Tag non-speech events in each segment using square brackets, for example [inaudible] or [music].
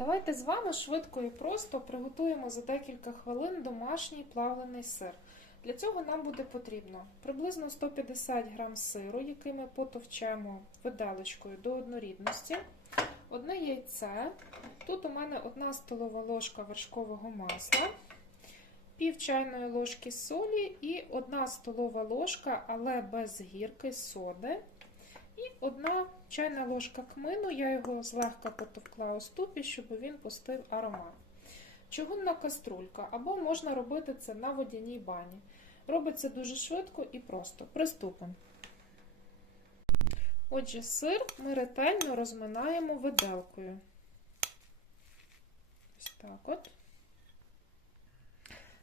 Давайте з вами швидко і просто приготуємо за декілька хвилин домашній плавлений сир. Для цього нам буде потрібно приблизно 150 г сиру, який ми потовчемо виделочкою до однорідності, одне яйце. Тут у мене одна столова ложка вершкового масла, пів чайної ложки солі і одна столова ложка, але без гірки соди. І одна чайна ложка кмину, я його злегка потовкла у ступі, щоб він пустив аромат. Чугунна каструлька, або можна робити це на водяній бані. Робиться дуже швидко і просто. Приступимо. Отже, сир ми ретельно розминаємо виделкою. Ось так от.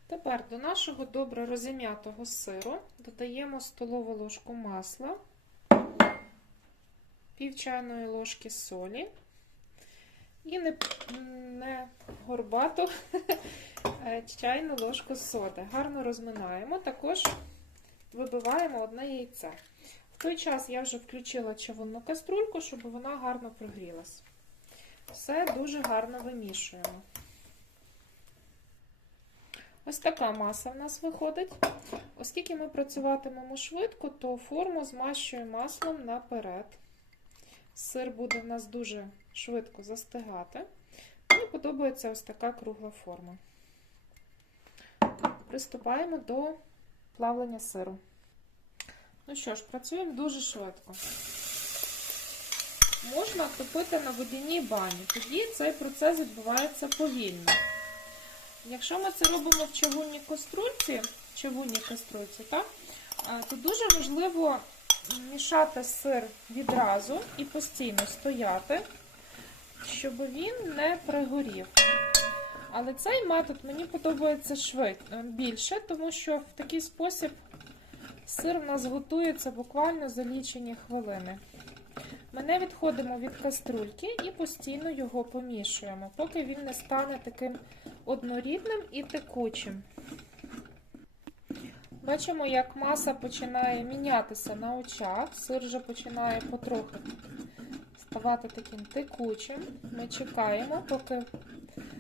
Тепер до нашого добре розім'ятого сиру додаємо столову ложку масла пів чайної ложки солі і не, не горбату [laughs] чайну ложку соди. Гарно розминаємо, також вибиваємо одне яйце. В той час я вже включила чавунну каструльку, щоб вона гарно прогрілась. Все дуже гарно вимішуємо. Ось така маса в нас виходить. Оскільки ми працюватимемо швидко, то форму змащуємо маслом наперед. Сир буде в нас дуже швидко застигати. Мені подобається ось така кругла форма. Приступаємо до плавлення сиру. Ну що ж, працюємо дуже швидко. Можна топити на водяній бані, тоді цей процес відбувається повільно. Якщо ми це робимо в чавунній каструльці, чавунній каструльці, так, то дуже важливо мішати сир відразу і постійно стояти, щоб він не пригорів. Але цей метод мені подобається швид... більше, тому що в такий спосіб сир в нас готується буквально за лічені хвилини. Ми не відходимо від каструльки і постійно його помішуємо, поки він не стане таким однорідним і текучим. Бачимо, як маса починає мінятися на очах, сир вже починає потрохи ставати таким текучим. Ми чекаємо, поки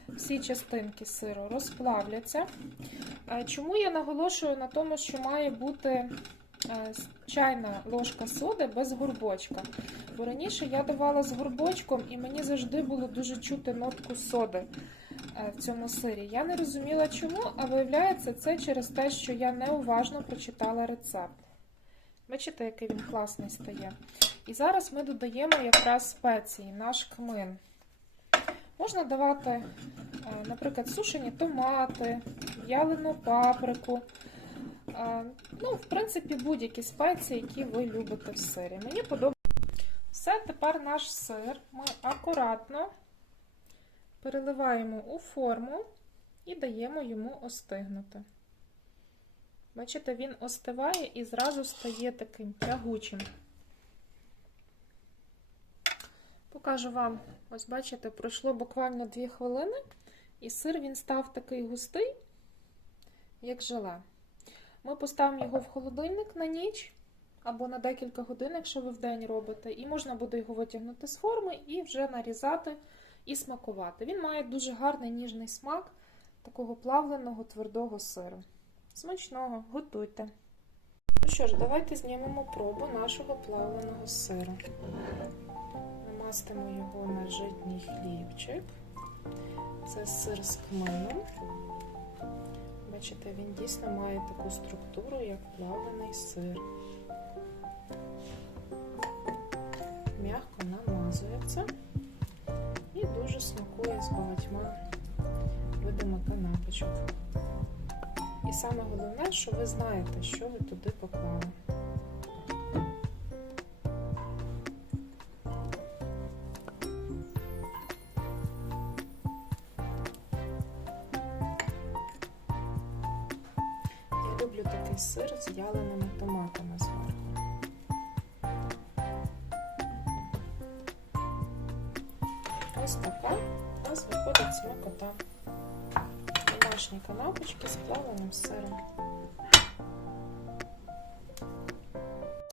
всі частинки сиру розплавляться. Чому я наголошую на тому, що має бути чайна ложка соди без горбочка? Бо раніше я давала з горбочком, і мені завжди було дуже чути нотку соди в цьому сирі. Я не розуміла чому, а виявляється, це через те, що я неуважно прочитала рецепт. Бачите, який він класний стає. І зараз ми додаємо якраз спеції, наш кмин. Можна давати, наприклад, сушені томати, в'ялену паприку. Ну, в принципі, будь-які спеції, які ви любите в сирі. Мені подобається. Все, тепер наш сир ми акуратно переливаємо у форму і даємо йому остигнути. Бачите, він остиває і зразу стає таким тягучим. Покажу вам, ось бачите, пройшло буквально 2 хвилини, і сир він став такий густий, як желе. Ми поставимо його в холодильник на ніч або на декілька годин, якщо ви в день робите, і можна буде його витягнути з форми і вже нарізати і смакувати. Він має дуже гарний ніжний смак такого плавленого твердого сиру. Смачного, готуйте. Ну що ж, давайте знімемо пробу нашого плавленого сиру. Намастимо його на житній хлібчик. Це сир з кмином. Бачите, він дійсно має таку структуру, як плавлений сир. М'яко намазується і дуже смакує з багатьма видами канапочок. І саме головне, що ви знаєте, що ви туди поклали. Такий сир з яленими томатами зверху. Ось така у нас виходить смакота. Домашні канапочки з плавленим сиром.